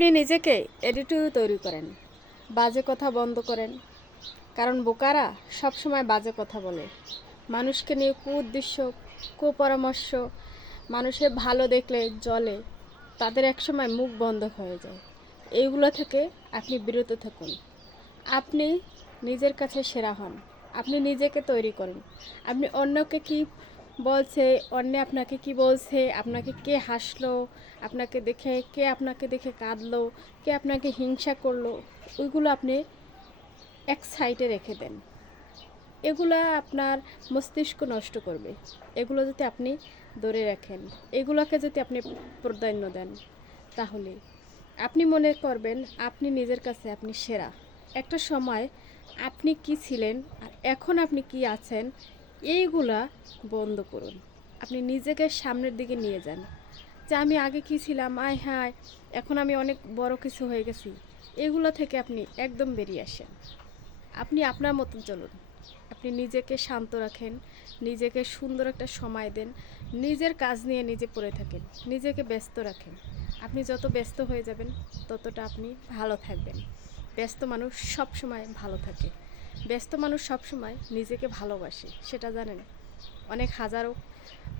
আপনি নিজেকে এডিটিভ তৈরি করেন। বাজে কথা বন্ধ করেন। কারণ বোকারা সবসময় বাজে কথা বলে। মানুষকে নিয়ে কু উদ্দেশ্য কুপরামর্শ, মানুষের ভালো দেখলে জলে তাদের একসময় মুখ বন্ধ হয়ে যায়। এইগুলো থেকে আপনি বিরত থাকুন। আপনি নিজের কাছে সেরা হন। আপনি নিজেকে তৈরি করুন। আপনি অন্যকে কি বলছে, অন্য আপনাকে কি বলছে? আপনাকে কে হাসলো? আপনাকে দেখে কে আপনাকে দেখে কাঁদলো? কে আপনাকে হিংসা করল? ওইগুলো আপনি এক সাইডে রেখে দেন। এগুলা আপনার মস্তিষ্ক নষ্ট করবে। এগুলো যদি আপনি ধরে রাখেন, এগুলোকে যদি আপনি প্রাধান্য দেন, তাহলে আপনি মনে করবেন আপনি নিজের কাছে আপনি সেরা। একটা সময় আপনি কি ছিলেন আর এখন আপনি কি আছেন এইগুলা বন্ধ করুন। আপনি নিজেকে সামনের দিকে নিয়ে যান। যে আমি আগে কি ছিলাম? আয় হায়, এখন আমি অনেক বড় কিছু হয়ে গেছি। এগুলো থেকে আপনি একদম বেরিয়ে আসেন। আপনি আপনার মতন চলুন। আপনি নিজেকে শান্ত রাখেন, নিজেকে সুন্দর একটা সময় দেন, নিজের কাজ নিয়ে নিজে পড়ে থাকেন, নিজেকে ব্যস্ত রাখেন। আপনি যত ব্যস্ত হয়ে যাবেন, ততটা আপনি ভালো থাকবেন। ব্যস্ত মানুষ সব সময় ভালো থাকে। ব্যস্ত মানুষ সব সময় নিজেকে ভালোবাসে, সেটা জানেন? অনেক হাজারো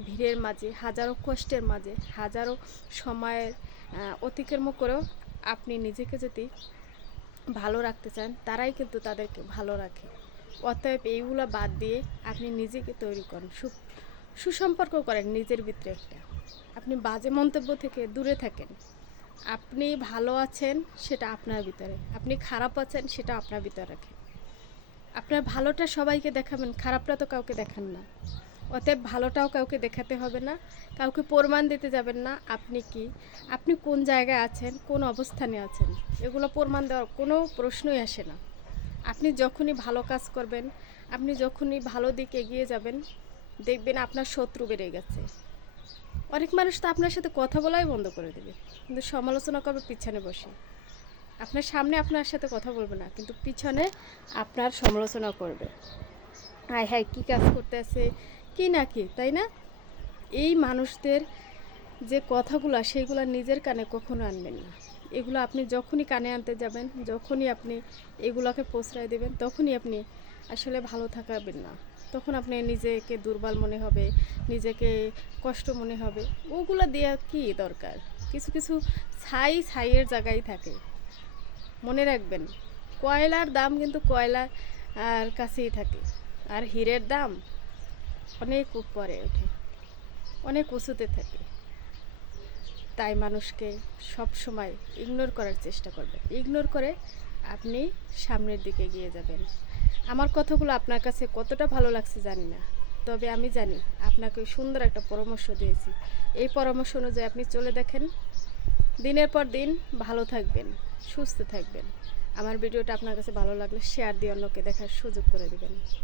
ভিড়ের মাঝে, হাজারো কষ্টের মাঝে, হাজারো সময়ের অতিক্রম করেও আপনি নিজেকে যদি ভালো রাখতে চান, তারাই কিন্তু তাদেরকে ভালো রাখে। অতএব এইগুলো বাদ দিয়ে আপনি নিজেকে তৈরি করেন। সু, সুসম্পর্ক করেন নিজের ভিতরে একটা। আপনি বাজে মন্তব্য থেকে দূরে থাকেন। আপনি ভালো আছেন, সেটা আপনার ভিতরে। আপনি খারাপ আছেন, সেটা আপনার ভিতরে রাখেন। আপনার ভালোটা সবাইকে দেখাবেন, খারাপটা তো কাউকে দেখান না। অতএব ভালোটাও কাউকে দেখাতে হবে না, কাউকে প্রমাণ দিতে যাবেন না আপনি কি। আপনি কোন জায়গায় আছেন, কোন অবস্থানে আছেন, এগুলো প্রমাণ দেওয়ার কোনো প্রশ্নই আসে না। আপনি যখনই ভালো কাজ করবেন, আপনি যখনই ভালো দিকে এগিয়ে যাবেন, দেখবেন আপনার শত্রু বেড়ে গেছে। অনেক মানুষ তো আপনার সাথে কথা বলাই বন্ধ করে দেবে, কিন্তু সমালোচনা করবে, পিছনে বসে। আপনার সামনে আপনার সাথে কথা বলবে না, কিন্তু পিছনে আপনার সমালোচনা করবে। হায় হায়, কী কাজ করতে আছে, কি না কি, তাই না? এই মানুষদের যে কথাগুলো, সেইগুলো নিজের কানে কখনো আনবেন না। এগুলো আপনি যখনই কানে আনতে যাবেন, যখনই আপনি এগুলোকে প্রশ্রয় দেবেন, তখনই আপনি আসলে ভালো থাকাবেন না। তখন আপনি নিজেকে দুর্বল মনে হবে, নিজেকে কষ্ট মনে হবে। ওগুলো দেওয়া কি দরকার? কিছু কিছু ছাই ছাইয়ের জায়গায় থাকে। মনে রাখবেন, কয়লার দাম কিন্তু কয়লার, আর কাছেই থাকে। আর হীরের দাম অনেক উপরে ওঠে, অনেক উঁচুতে থাকে। তাই মানুষকে সব সময় ইগনোর করার চেষ্টা করবেন ইগনোর করে আপনি সামনের দিকে এগিয়ে যাবেন। আমার কথাগুলো আপনার কাছে কতটা ভালো লাগছে জানি না, তবে আমি জানি আপনাকে সুন্দর একটা পরামর্শ দিয়েছি। এই পরামর্শ অনুযায়ী আপনি চলে দেখেন। দিনের পর দিন ভালো থাকবেন। সুস্থ থাকবেন। আমার ভিডিওটা আপনার কাছে ভালো লাগলে শেয়ার দিয়ে অন্যকে দেখার সুযোগ করে দেবেন।